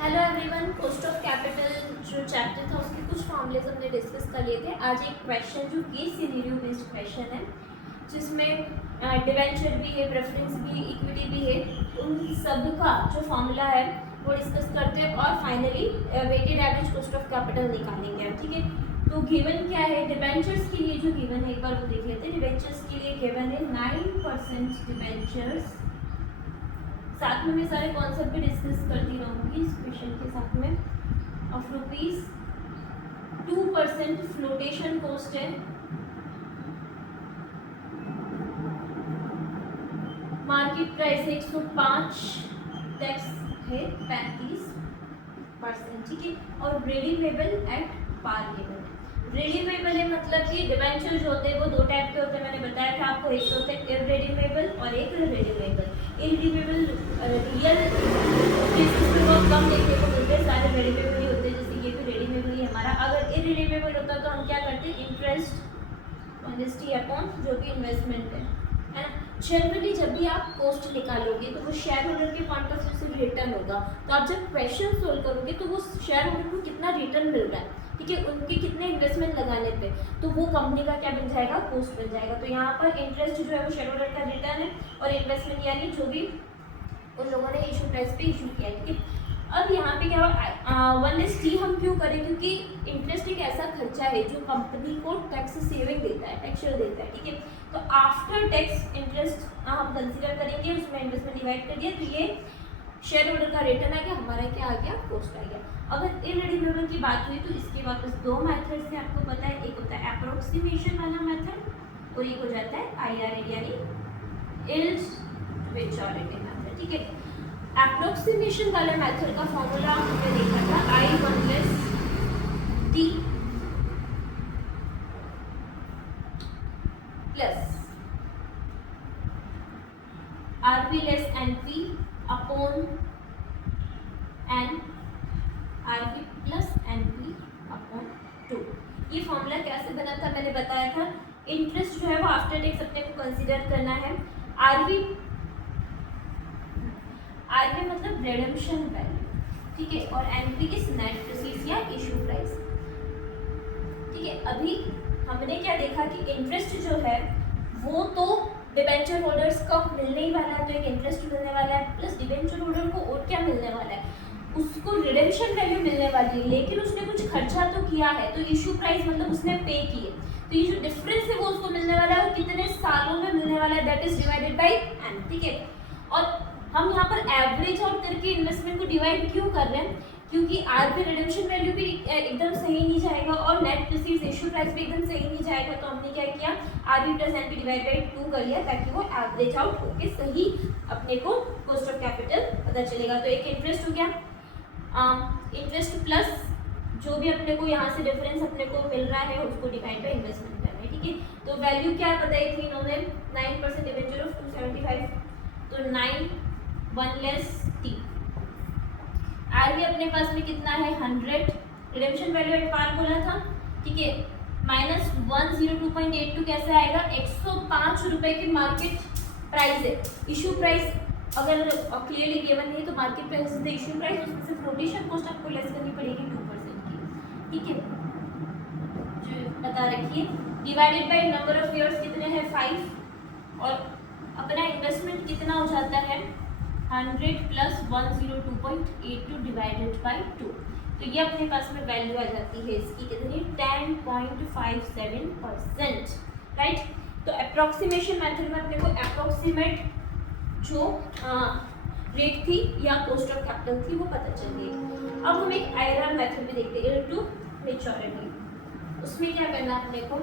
Hello everyone, cost of capital जो chapter था उसके कुछ फॉर्मूलेज हमने डिस्कस कर लिए थे। आज एक क्वेश्चन जो केस सिनेरियो बेस्ड क्वेश्चन है जिसमें डिवेंचर भी है, प्रेफरेंस भी, इक्विटी भी है, उन सब का जो फॉर्मूला है वो डिस्कस करते हैं और finally weighted average cost of capital निकालेंगे हम। ठीक है, तो गिवन क्या है डिवेंचर्स के लिए? जो गिवन है एक बार वो देख लेते हैं। डिवेंचर्स के लिए गिवन है 9% डिवेंचर्स। साथ में मैं सारे कॉन्सेप्ट भी डिस्कस करती रहूँगी इस क्वेश्चन के साथ में। ऑफ रुपीज 2% फ्लोटेशन कॉस्ट है। मार्केट प्राइस 105, टैक्स है 35%। ठीक है, और redeemable at par level. Redeemable है मतलब कि डिवेंचर जो होते हैं वो दो टाइप के होते हैं, मैंने बताया था आपको। एक होते हैं इररिडीमेबल और एक रिडीमेबल। इररिडीमेबल रियल बेसिस पे बहुत कम देखने को मिलते हैं, सारे रिडीमेबल ही होते हैं, जैसे ये भी रिडीमेबल ही हमारा। अगर इररिडीमेबल होता तो हम क्या करते? इंटरेस्ट ऑन टी अपॉन जो भी इन्वेस्टमेंट है ना। जनरली जब भी आप कॉस्ट निकालोगे तो वो शेयर होल्डर के पॉइंट ऑफ व्यू से रिटर्न होगा। तो आप जब क्वेश्चन सोल्व करोगे तो वो शेयर होल्डर को कितना रिटर्न मिल रहा है, ठीक है, उनके कितने इन्वेस्टमेंट लगाने पे, तो वो कंपनी का क्या बन जाएगा? कॉस्ट बन जाएगा। तो यहाँ पर इंटरेस्ट जो है वो शेयर होल्डर का रिटर्न है और इन्वेस्टमेंट यानी जो भी उन लोगों ने इशू प्राइस पे इशू किया है। ठीक है, अब यहाँ पे क्या होगा? 1:T हम क्यों करें? क्योंकि इंटरेस्ट एक ऐसा खर्चा है जो कंपनी को टैक्स सेविंग देता है, टैक्स देता है। ठीक है, तो आफ्टर टैक्स इंटरेस्ट हम कंसीडर करेंगे, उसमें इन्वेस्टमेंट डिवाइड कर दिया तो ये शेयर होल्डर का रिटर्न आ गया, हमारा क्या आ गया? कॉस्ट आ गया। अगर इररिडीमेबल की बात हुई तो इसके वापस दो मेथड से आपको पता है, एक होता है अप्रोक्सीमेशन वाला मेथड और एक हो जाता है IRA यानी इल्ड मेच्योरिटी मेथड। ठीक है, अप्रोक्सीमेशन वाले मेथड का फॉर्मूला हमने देखा था I1 T plus RP less NP upon N RP plus NP upon 2। ये फॉर्मूला कैसे बना था मैंने बताया था। इंटरेस्ट जो है वो आफ्टर टैक्स अपने को कंसीडर करना है। RP मतलब रिडेम्पशन वैल्यू, ठीक है, और NP इज नेट प्रोसीड्स या इशू प्राइस। ठीक है, अभी हमने क्या देखा कि इंटरेस्ट जो है वो तो डिबेंचर होल्डर्स को मिलने ही वाला है, तो एक इंटरेस्ट मिलने वाला है, प्लस डिबेंचर होल्डर को और क्या मिलने वाला है? उसको रिडेम्पशन वैल्यू मिलने वाली है, लेकिन उसने कुछ खर्चा तो किया है, तो इशू प्राइस मतलब उसने पे किए, तो ये जो डिफरेंस है वो उसको मिलने वाला है, वो कितने सालों में मिलने वाला है, that is divided by n। ठीक है, और हम यहाँ पर एवरेज आउट करके इन्वेस्टमेंट को डिवाइड क्यों कर रहे हैं? क्योंकि RP रिडेम्पशन वैल्यू भी एकदम सही नहीं जाएगा और नेट प्रोसीड्स इशू प्राइस भी एकदम सही नहीं जाएगा, तो हमने क्या किया? RP plus NP divide by 2 कर लिया ताकि वो एवरेज आउट होके सही अपने को कॉस्ट ऑफ कैपिटल पता चलेगा। तो एक इंटरेस्ट हो गया, इंटरेस्ट प्लस जो भी अपने को यहाँ से डिफरेंस अपने को मिल रहा है उसको डिवाइड बाय इन्वेस्टमेंट करना है। ठीक है, तो वैल्यू क्या बताई थी इन्होंने? 9% डिबेंचर ऑफ 275, तो 9 1 लेस T। RP अपने पास में कितना है? 100। रिडेम्पशन वैल्यू एट पार बोला था, ठीक है, माइनस 102.82 कैसे आएगा? 105 रुपए की मार्केट प्राइस है। इशू प्राइस अगर क्लियरली गिवन नहीं तो market price is the issue price, उसमें से फ्लोटेशन कॉस्ट आपको लेस करनी पड़ेगी 2% की। ठीक है, जो बता रखिए, divided by number of years कितने हैं? 5, और अपना इन्वेस्टमेंट कितना हो जाता है? 100 प्लस 102.82 डिवाइडेड बाय 2, तो ये अपने पास में वैल्यू आ जाती है इसकी कितनी? 10.57%। राइट, तो अप्रोक्सीमेशन मेथड में अपने को अप्रोक्सीमेट जो रेट थी या कॉस्ट ऑफ कैपिटल थी वो पता चल गई। अब हम एक IRR मेथड भी देखते हैं, इल्ड टू मेच्योरिटी। उसमें क्या करना है अपने को?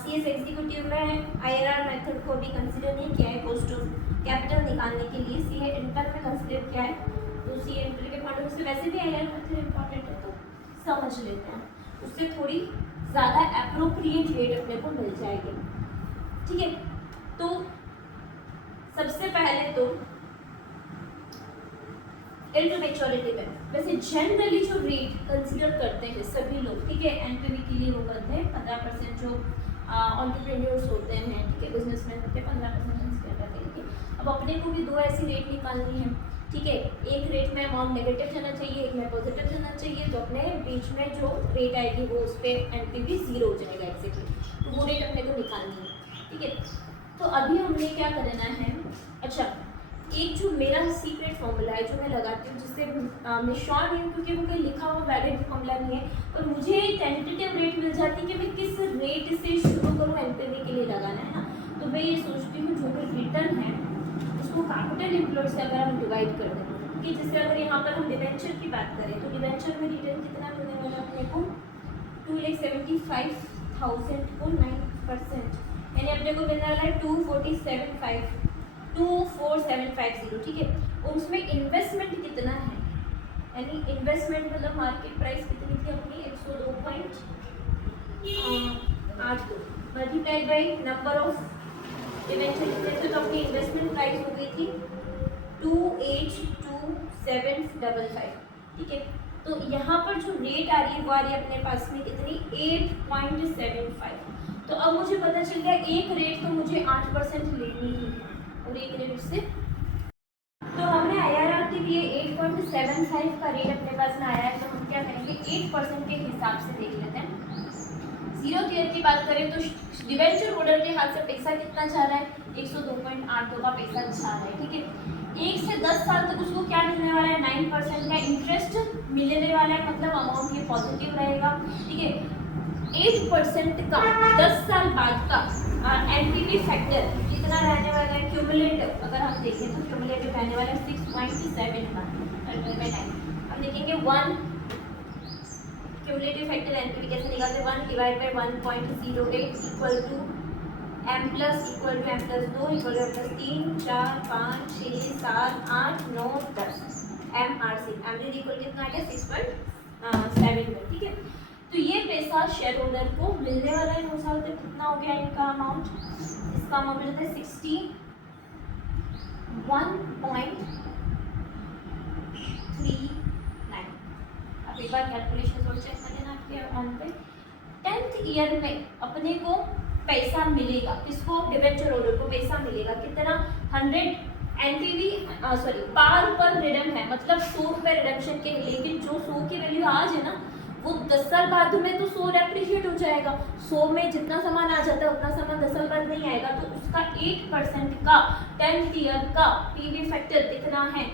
CS एग्जीक्यूटिव में IRR मेथड को भी कंसीडर नहीं किया है कॉस्ट ऑफ कैपिटल निकालने के लिए, CA इंटर में कंसीडर किया है। तो CA इंटर के पॉइंट ऑफ व्यू से वैसे भी IRR मेथड इंपॉर्टेंट है तो समझ लेते हैं, उससे थोड़ी ज़्यादा एप्रोप्रिएट रेट अपने को मिल जाएगी। ठीक है, तो सबसे पहले तो इल्ड टू मेच्योरिटी में वैसे जनरली जो रेट कंसीडर करते हैं सभी लोग, ठीक है, NPV के लिए वो करते हैं 15% जो एंटरप्रेन्योर्स होते हैं, ठीक है, बिजनेसमैन होते हैं 15% कंसीडर करते हैं। अब अपने को भी दो ऐसी रेट निकालनी है, ठीक है, एक रेट में अमाउंट नेगेटिव जाना चाहिए, एक में पॉजिटिव जाना चाहिए, तो अपने बीच में जो रेट आएगी वो उस पर एनपीवी जीरो हो जाएगा एग्जैक्टली, तो वो रेट अपने को निकालनी है। ठीक है, तो अभी हमने क्या करना है, अच्छा एक जो मेरा सीक्रेट फॉर्मूला है जो मैं लगाती हूँ, जिससे मैं श्योर नहीं हूँ क्योंकि वो कोई लिखा हुआ वैलिड फॉर्मूला नहीं है, और मुझे टेंटेटिव रेट मिल जाती है कि मैं किस रेट से शुरू करूँ एनपीवी के लिए लगाना है ना, तो मैं ये सोचती हूँ जो भी रिटर्न है उसको कैपिटल इंप्लॉयड से अगर हम डिवाइड कर दें, कि जैसे अगर यहाँ पर हम डिवेंचर की बात करें तो डिवेंचर में रिटर्न कितना मिलने वाला अपने को 2,75,000 को 9%, यानी अपने को मिलने वाला है 2,475,000। ठीक है, उसमें इन्वेस्टमेंट कितना है, यानी इन्वेस्टमेंट मतलब मार्केट प्राइस कितनी थी अपनी 102.82 multiplied by number of debenture कितने थे, तो अपनी इन्वेस्टमेंट प्राइस हो गई थी 2,82755। ठीक है, तो यहाँ पर जो रेट आ रही है वो आ रही है अपने पास में कितनी 8.75। तो अब मुझे पता चल गया एक रेट तो मुझे 8% लेनी ही है, और एक रेट से तो हमने IRR के लिए 8.75 का रेट अपने पास में आया है, तो हम क्या करेंगे 8% के हिसाब से देख लेते हैं। जीरो ईयर की बात करें तो डिवेंचर होल्डर के हाथ से पैसा कितना जा रहा है 102.82 का पैसा जा रहा है। ठीक है, 1 से 10 साल तक उसको क्या मिलने वाला है 9% का इंटरेस्ट मिलने वाला है, मतलब अमाउंट ये पॉजिटिव रहेगा। ठीक है, 8% का 10 साल बाद का एनपीवी फैक्टर कितना रहने वाला है क्यूमुलेटिव, अगर हम देखें तो क्यूमुलेटिव रहने वाला है 6.7 का, हम देखेंगे 1 क्यूमुलेटिव फैक्टर एनपीवी कैसे निकालते हैं 1 divide by 1.08 equal to m plus equal to m plus 2 equal to m plus 3 4 5 6 7 8 9 10 MRC average equal कितना आ गया 6.7। ठीक है, तो ये पैसा शेयर होल्डर को मिलने वाला है 9 साल तक, कितना हो गया इनका अमाउंट, इसका अमाउंट मिलता है 61.39। अब एक बार कैलकुलेशन और चेक कर लेना आपके ऑन पे। 10th ईयर में अपने को पैसा मिलेगा, किसको डिवेंचर होल्डर को पैसा मिलेगा कितना 100 एनपीवी सॉरी पार पर रिडम है, मतलब 100 रुपये रिडम्पशन के, लेकिन जो 100 की वैल्यू आज है ना वो 10 साल बाद में तो 100 एप्रिशिएट हो जाएगा। 100 में जितना सामान आ जाता है उतना सामान 10 साल बाद नहीं आएगा, तो उसका 8% का 10th ईयर का पीवी फैक्टर कितना है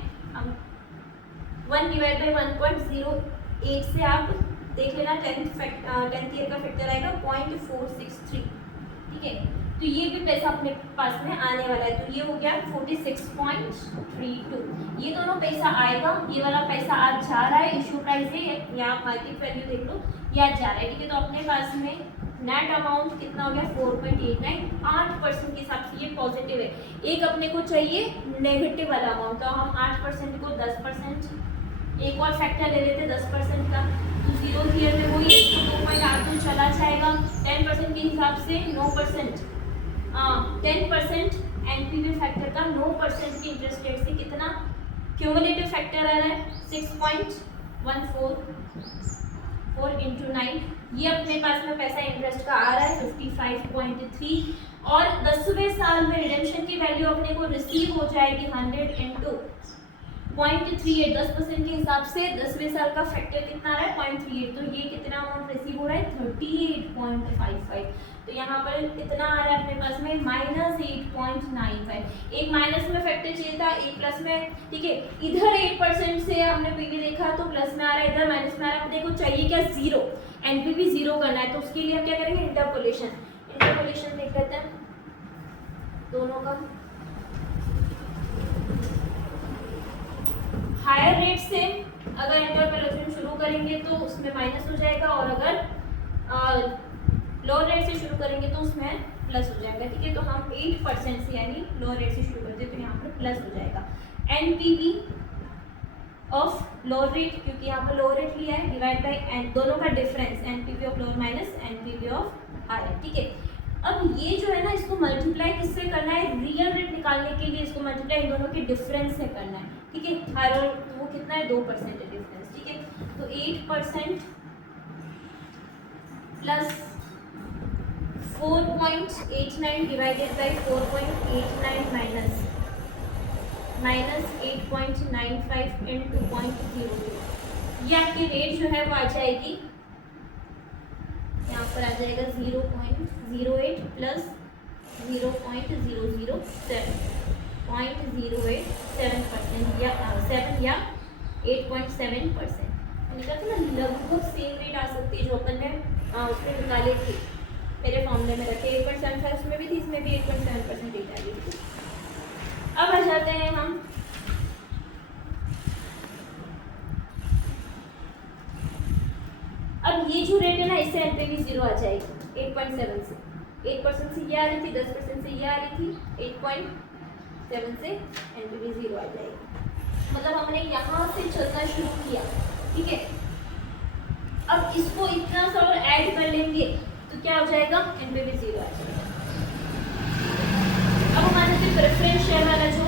1 डिवाइड बाई 1.08 से आप देख लेना 10th ईयर का फैक्टर आएगा 0.463। ठीक है, तो ये भी पैसा अपने पास में आने वाला है, तो ये हो गया 46.32। ये दोनों पैसा आएगा, ये वाला पैसा आज जा रहा है इशू प्राइस है या आप मार्केट वैल्यू देख लो ये आज जा रहा है। ठीक है, तो अपने पास में नेट अमाउंट कितना हो गया 4.89, 8% के हिसाब से ये पॉजिटिव है। एक अपने को चाहिए नेगेटिव वाला अमाउंट, तो हम 8% को 10%, एक और फैक्टर ले लेते 10% का, तो जीरो ईयर में वही 2.82 चला जाएगा। 10% के हिसाब से 9%, 10% एनपीवी फैक्टर का 9% की इंटरेस्ट रेट से कितना क्यूमुलेटिव फैक्टर आ रहा है 6.144 इंटू 9, ये अपने पास में पैसा इंटरेस्ट का आ रहा है 55.3, और 10वें साल में रिडेम्पशन की वैल्यू अपने को रिसीव हो जाएगी 100 इंटू 0.38, 10% के हिसाब से 10वें साल का फैक्टर कितना आ रहा है 0.38, तो ये कितना अमाउंट रिसीव हो रहा है 38.55। तो यहाँ पर कितना आ रहा है अपने पास में -8.95, एक माइनस में फैक्टर चाहिए था एक प्लस में। ठीक है, इधर 8% से हमने पीवी देखा तो प्लस में आ रहा है, इधर माइनस में आ रहा है, अपने को चाहिए क्या जीरो, एनपीवी जीरो करना है, तो उसके लिए हम क्या करेंगे इंटरपोलेशन देख लेते हैं दोनों का। हायर रेट से अगर इंटरपोलेशन शुरू करेंगे तो उसमें माइनस हो जाएगा, और अगर लोअर रेट से शुरू करेंगे तो उसमें प्लस हो जाएगा। ठीक है, तो हम 8% से यानी लोअर रेट से शुरू करते हैं तो यहाँ पर प्लस हो जाएगा। एनपीवी ऑफ लोअर रेट, क्योंकि यहाँ पर लोअर रेट लिया है, डिवाइड बाय एन, दोनों का difference NPV of lower minus NPV of higher. ठीक है, अब ये जो है ना इसको मल्टीप्लाई किससे करना है, रियल रेट निकालने के लिए इसको मल्टीप्लाई इन दोनों के डिफरेंस से करना है। ठीक है, हायर और वो कितना है 2% है डिफरेंस। ठीक है, तो 8% plus 4.89 divided by 4.89 minus minus 8.95 into 0.00, ये आपकी रेट जो है वो आ जाएगी, यहाँ पर आ जाएगा 0.08 प्लस 0.007, 0.087% या 7 या 8.7%। मैंने कहा था ना लगभग सेम रेट आ सकती है जो अपन ने उसमें निकाले थे, मेरे फॉर्मूले में रखे 8.75, उसमें भी थी, इसमें भी 8.7% रेट आ गई थी। अब आ जाते हैं हम अब ये जो रेट है ना, इससे एनपीवी 0 आ जाएगी 8.7 से, 8% से ये आ रही थी, 10% से ये आ रही थी, 8.7 से एनपीवी 0 आ जाएगी। मतलब हमने यहाँ से चलना शुरू किया, ठीक है। अब इसको इतना सा और ऐड कर लेंगे तो क्या हो जाएगा, एनपीवी 0 आ जाएगा। अब हमारे से प्रेफरेंस शेयर वाला जो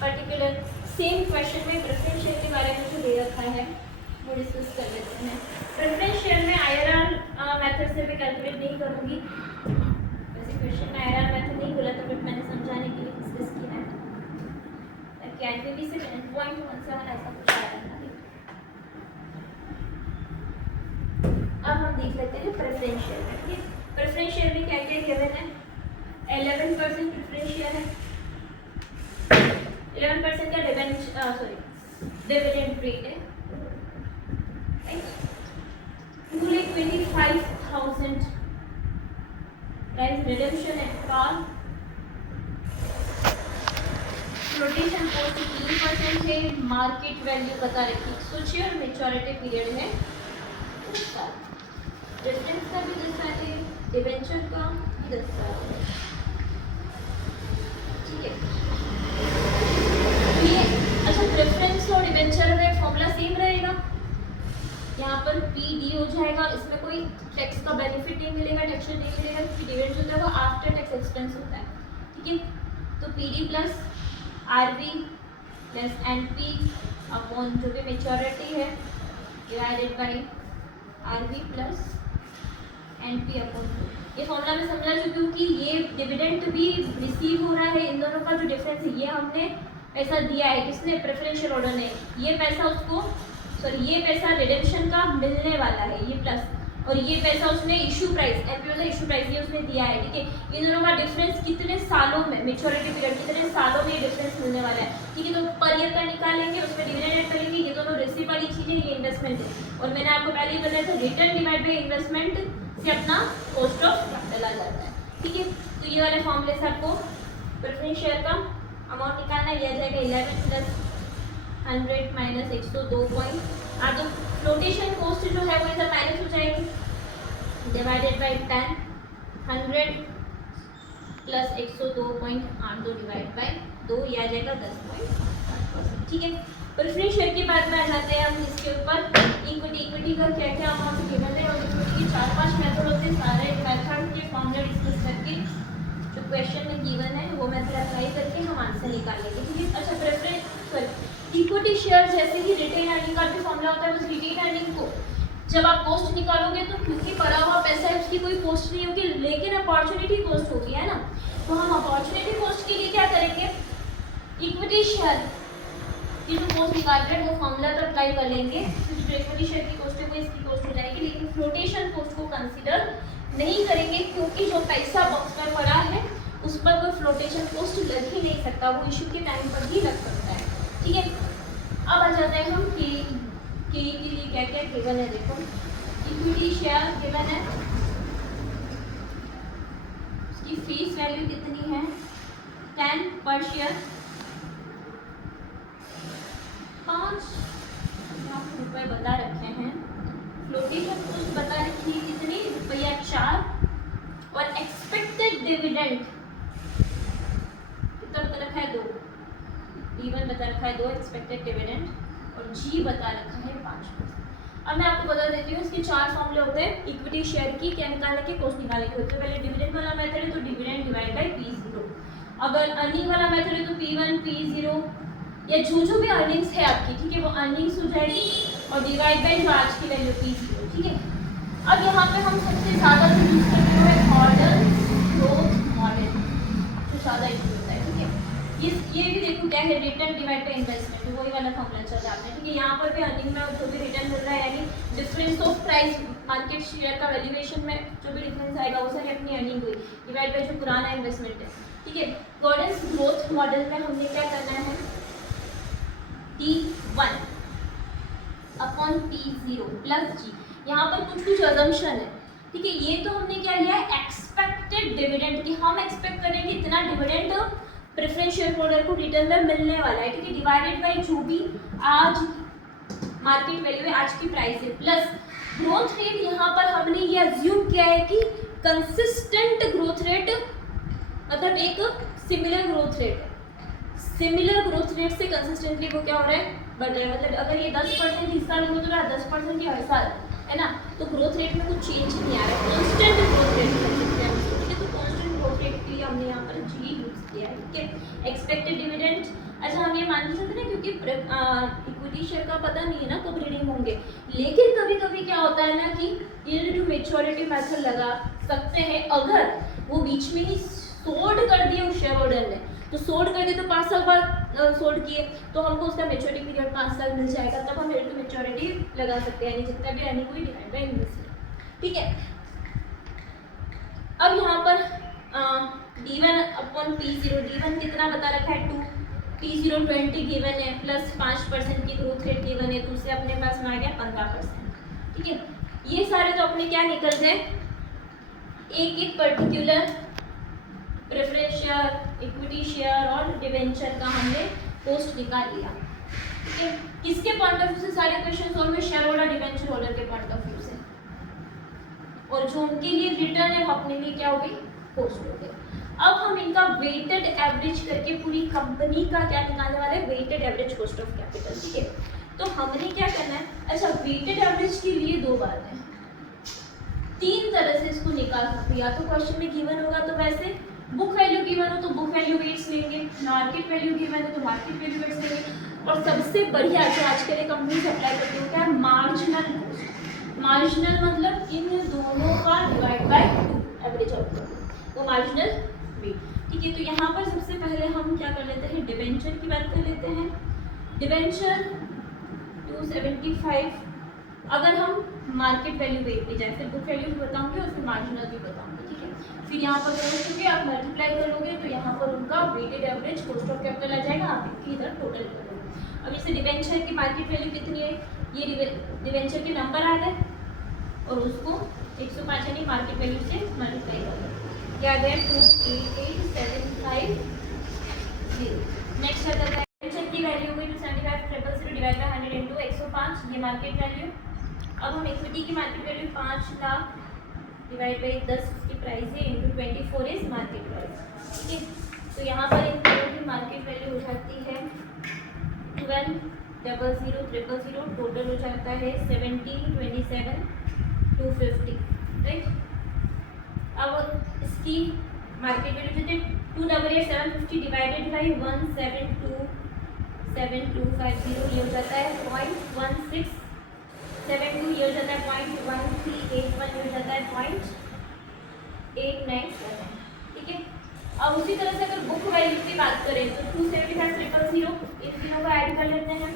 पर्टिकुलर सेम क्वेश्चन में प्रेफरेंस शेयर के बारे में जो दे रखा है वो डिस्कस कर लेते हैं। प्रेफरेंस शेयर में आईआरआर मेथड से मैं कैलकुलेट नहीं करूंगी, वैसे क्वेश्चन में आईआरआर मेथड नहीं बोला था, बट मैंने समझाने के लिए डिस्कस किया है ताकि एनपीवी से 10.17 ऐसा कुछ आया था। अब हम देख लेते हैं प्रेफरेंस शेयर में, ठीक है। प्रेफरेंस शेयर में क्या क्या गिवन है, 11% प्रेफरेंस शेयर है, 11% का डिविडेंड रेट है, 2,25,000 प्राइस रिडम्पशन है कॉल, फ्लोटेशन कॉस्ट 3% है, मार्केट वैल्यू बता रखी, सोचिए और मेच्योरिटी पीरियड है 10 साल, रेफरेंस का भी 10 साल है, डिवेंचर का भी 10 साल है, ठीक है। ये अच्छा, प्रेफरेंस और डिवेंचर में फॉर्मूला सेम रहेगा, यहाँ पर पी डी हो जाएगा, इसमें कोई टैक्स का बेनिफिट नहीं मिलेगा, टैक्सेशन नहीं मिलेगा, क्योंकि डिविडेंड होता है वो आफ्टर टैक्स एक्सपेंस होता है, ठीक है। तो P D plus R V plus N P upon जो भी मेच्योरिटी है divided by R V plus N P upon, ये फॉर्मूला में समझा चुकी हूँ कि ये डिविडेंड भी रिसीव हो रहा है, इन दोनों का जो डिफरेंस है ये हमने पैसा दिया है, किसने, प्रेफरेंशियल ऑर्डर ने, ये पैसा उसको ये पैसा रिडेम्पशन का मिलने वाला है, ये प्लस, और ये पैसा उसने इशू प्राइस, एनपी मतलब इशू प्राइस, ये उसने दिया है, ठीक है। इन दोनों का डिफरेंस कितने सालों में, मेच्योरिटी पीरियड कितने सालों में ये डिफरेंस मिलने वाला है, ठीक है। तो पर ईयर का निकालेंगे, उसमें डिविडेंड ऐड करेंगे, ये दोनों रिसीव वाली चीजें, ये इन्वेस्टमेंट है, और मैंने आपको पहले ही बताया था रिटर्न डिवाइड बाई इन्वेस्टमेंट से अपना कॉस्ट ऑफ कैपिटल आ जाता है, ठीक है। तो ये वाले फॉर्मूले से आपको प्रेफरेंस शेयर का अमाउंट निकालना, यह आ जाएगा 11 प्लस 100 माइनस 102 तो फ्लोटेशन कॉस्ट जो है वो इधर माइनस हो जाएगी, divided by 10, 100 plus 102.82 divide by 2, ये आ जाएगा 10.8%, ठीक है। प्रेफरेंस शेयर के बाद में आ जाते हैं हम इसके ऊपर इक्विटी का क्या क्या अमाउंट गिवन है, और इक्विटी के 4-5 मेथड होते हैं, सारे मेथड के फॉर्मूला डिस्कस करके जो क्वेश्चन में गिवन है वो मेथड अप्लाई करके हम आंसर निकालेंगे, ठीक है। अच्छा, प्रेफरेंस इक्विटी शेयर जैसे ही रिटेन अर्निंग का भी फॉर्मूला होता है, उस रिटेन अर्निंग को जब आप कॉस्ट निकालोगे तो क्योंकि पड़ा हुआ पैसा है उसकी कोई कॉस्ट नहीं होगी, लेकिन अपॉर्चुनिटी कॉस्ट होगी, है ना। तो हम अपॉर्चुनिटी कॉस्ट के लिए क्या करेंगे, इक्विटी शेयर की जो कॉस्ट निकाल रहे हैं वो फॉर्मूला तो अप्लाई कर लेंगे, जो इक्विटी शेयर की कॉस्ट है वो इसकी कॉस्ट हो जाएगी, लेकिन फ्लोटेशन कॉस्ट को कंसीडर नहीं करेंगे, क्योंकि जो पैसा बॉक्स में पड़ा है उस पर कोई फ्लोटेशन कॉस्ट लग ही नहीं सकता, वो इशू के टाइम पर ही लग सकता है, ठीक है। अब आ जाते हैं हम के लिए क्या क्या गिवन है, देखो इक्विटी शेयर गिवन है, उसकी फेस वैल्यू कितनी है 10 पर शेयर, 5 रुपए बता रखे हैं, फ्लोटेशन कॉस्ट बता रखी है कितनी, ₹4, और एक्सपेक्टेड डिविडेंड कितना बता रखा है 2, D1 बता रखा है 2 एक्सपेक्टेड डिविडेंड, और G बता रखा है 5%। अब मैं आपको बता देती हूँ इसके 4 फॉर्मूले होते हैं इक्विटी शेयर की, क्या निकालने के, कॉस्ट निकालने के होते हैं। पहले डिविडेंड वाला मेथड है तो डिविडेंड डिवाइड बाय P0, अगर अर्निंग वाला मेथड है तो P1 P0 या जो भी अर्निंग्स है आपकी, ठीक है, वो अर्निंग्स हो जाएगी, और डिवाइड बाय जो आज की वैल्यू P0, ठीक है। अब यहाँ पे हम सबसे ज़्यादा जो यूज करते हैं मॉडल ग्रोथ मॉडल, जो ज़्यादा यूज होता है, ठीक है। ये भी देखो क्या है, रिटर्न डिवाइड बाय इन्वेस्टमेंट, वही वाला फॉर्मूला चल रहा है। ठीक है, यहाँ पर भी अर्निंग में जो भी रिटर्न मिल रहा है यानी difference of price market share का वैल्यूएशन में जो भी डिफरेंस आएगा वो सारी अपनी अर्निंग हुई डिवाइड बाय जो पुराना इन्वेस्टमेंट है। ठीक है, गॉर्डन्स ग्रोथ मॉडल में हमने क्या करना है, T1 upon T0 plus G। यहाँ पर कुछ कुछ अजम्पशन है। ठीक है, ये तो हमने क्या लिया है एक्सपेक्टेड डिविडेंड की, हम एक्सपेक्ट करेंगे इतना डिविडेंड प्रेफरेंस शेयर होल्डर को रिटर्न में मिलने वाला है। ठीक है, डिवाइडेड बाय जो भी आज मार्केट वैल्यू है, आज की प्राइस है, प्लस ग्रोथ रेट। यहाँ पर हमने ये अज्यूम किया है कि कंसिस्टेंट ग्रोथ रेट, मतलब एक सिमिलर ग्रोथ रेट है, सिमिलर ग्रोथ रेट से कंसिस्टेंटली वो क्या हो रहा है, बढ़ रहा है। मतलब अगर ये 10% इस साल ग्रोथ हो रहा है, 10% की हर साल है ना, तो ग्रोथ रेट में कुछ चेंज नहीं आ रहा है, कांस्टेंट ग्रोथ रेट कर सकते हैं। ठीक है, तो कांस्टेंट ग्रोथ रेट के लिए हमने यहाँ पर जी यूज किया है। ठीक है, एक्सपेक्टेड डिविडेंड, अच्छा हम ये मान के चलते ना, क्योंकि इक्विटी शेयर का पता नहीं है ना कब रिडीम होंगे, लेकिन कभी कभी क्या होता है ना कि यील्ड टू मैच्योरिटी मेथड लगा सकते हैं। अगर वो बीच में ही सोल्ड कर दिए उस शेयर होल्डर ने, तो सोल्ड कर दिए तो 5 साल बाद सोल्ड किए तो हमको उसका मैच्योरिटी पीरियड 5 साल मिल जाएगा, तब हम यील्ड टू मैच्योरिटी लगा सकते हैं, यानी जितना भी अर्निंग हुई डिवाइड बाय इन्वेस्टमेंट। ठीक है, अब यहाँ पर D1 अपॉन P0, D1 कितना बता रखा है 2, P0 20 गिवन है, प्लस 5% की ग्रोथ रेट गिवन है, तो उससे अपने पास में आ गया 15%। ठीक है, ये सारे तो अपने क्या निकल गए, एक एक particular preference share, equity share और डिवेंचर का हमने पोस्ट निकाल लिया। ठीक है, किसके पॉइंट ऑफ व्यू से सारे क्वेश्चन सॉल्व हुए, शेयर होल्डर डिवेंचर होल्डर के पॉइंट ऑफ व्यू से, और जो उनके लिए रिटर्न है वो अपने लिए क्या हो गई, पोस्ट हो गई। अब हम इनका वेटेड एवरेज करके पूरी कंपनी का क्या निकालने वाले हैं, weighted average cost of capital. ठीक है, तो हमने क्या करना है, अच्छा वेटेड एवरेज के लिए दो बात है, तीन तरह से इसको निकाल सकते हैं, या तो क्वेश्चन में गिवन होगा तो वैसे बुक वैल्यू गिवन हो तो बुक वैल्यू वेट्स लेंगे, मार्केट वैल्यू गिवन है तो मार्केट वैल्यू वेट्स लेंगे, और सबसे बढ़िया जो आज के लिए कंपनी अप्लाई करती है क्या है, मार्जिनल कॉस्ट। मार्जिनल मतलब इन दोनों का डिवाइड बाय 2 एवरेज आउटपुट, वो मार्जिनल वेट। ठीक है, तो यहाँ पर सबसे पहले हम क्या कर लेते हैं, डिवेंचर की बात कर लेते हैं। डिवेंचर 275, अगर हम मार्केट वैल्यू वेट पे जाए, फिर बुक वैल्यू भी बताऊंगी और फिर मार्जिनल भी बताऊंगी। ठीक है, फिर यहाँ पर कॉस्ट होगी, आप मल्टीप्लाई करोगे तो यहाँ पर उनका weighted average cost of capital आ जाएगा, आप इनकी इधर टोटल करोगे। अब इसे डिवेंचर की मार्केट वैल्यू कितनी है, ये डिवेंचर के नंबर आ गए और उसको 105 यानी मार्केट वैल्यू से मल्टीप्लाई करोगे, क्या गया 28875। नेक्स्ट आता है डिवेंचर की वैल्यू हुई 275,000 डिवाइड बाय 100 इनटू 105, ये मार्केट वैल्यू। अब हम इक्विटी की market value 5 lakh divide by 10 की प्राइस है इंटू 24 इज मार्केट प्राइस। ठीक है, तो यहाँ पर इन दोनों की मार्केट वैल्यू हो जाती है 12,00,000,000, टोटल हो जाता है 17,27,250। राइट, अब इसकी मार्केट वैल्यू देते 288,750 डिवाइडेड बाई 172,7,250, ये हो जाता है 0.1672, ये हो जाता है 0.1381, ये हो जाता है 0.897। ठीक है, अब उसी तरह से अगर बुक वैल्यू की बात करें तो 275,000 इन तीनों को ऐड कर लेते हैं,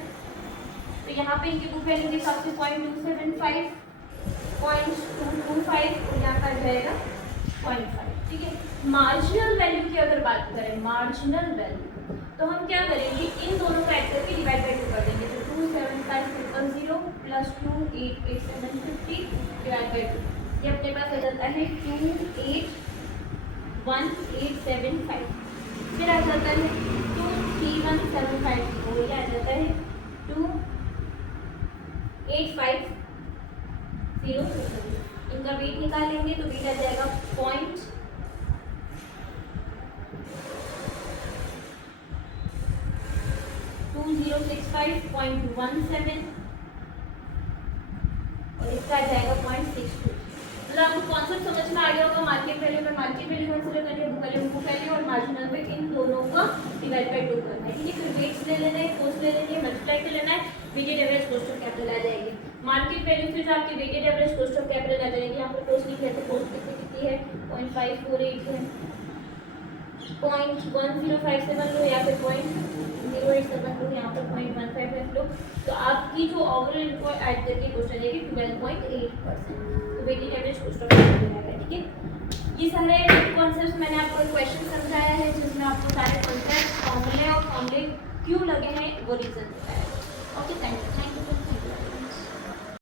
तो यहाँ पे इनकी बुक वैल्यू के हिसाब से 0.275, 0.225 और यहाँ का जाएगा 0.5। ठीक है, मार्जिनल वैल्यू की अगर बात करें, मार्जिनल वैल्यू तो हम क्या करेंगे, इन दोनों को ऐड करके डिवाइड बाई 2 कर देंगे, तो 275,000 प्लस 288,750 डिवाइड बाई 2, ये अपने पास आ जाता है 281,875। फिर आ जाता है 231,750, ये आ जाता है 285,000। इनका वेट निकालेंगे तो वेट आ जाएगा 0.2065.17 और इसका आ जाएगा 0.62। मतलब आपको कॉन्सेप्ट समझ में आ गया होगा, मार्केट वैल्यू में मार्केट वैल्यू कंसीडर करिए, बुक वैल्यू बुक वैल्यू और मार्जिनल में इन दोनों का डिवाइड बाई 2 करना है। ठीक है, फिर वेट्स ले लेना है, कॉस्ट ले लेनी है, मल्टीप्लाई कर लेना है, weighted average cost of capital आ जाएगी। मार्केट वैल्यू से जो आपकी weighted average cost of capital आ जाएगी, यहाँ पर कॉस्ट लिखी है तो कॉस्ट कितनी है 0.548 है, 0.1057 लो या फिर 0.087 लो, यहाँ पर 0.15 लो, तो आपकी जो ओवरऑल इनको ऐड करके कॉस्ट आ जाएगी 12.8%। तो weighted average cost of capital है, ठीक है। ये सारे कॉन्सेप्ट्स मैंने आपको क्वेश्चन समझाया है जिसमें आपको सारे कॉन्सेप्ट फॉर्मूले और फॉर्मूले क्यों लगे हैं वो रीजन बताया है। Okay, thank you.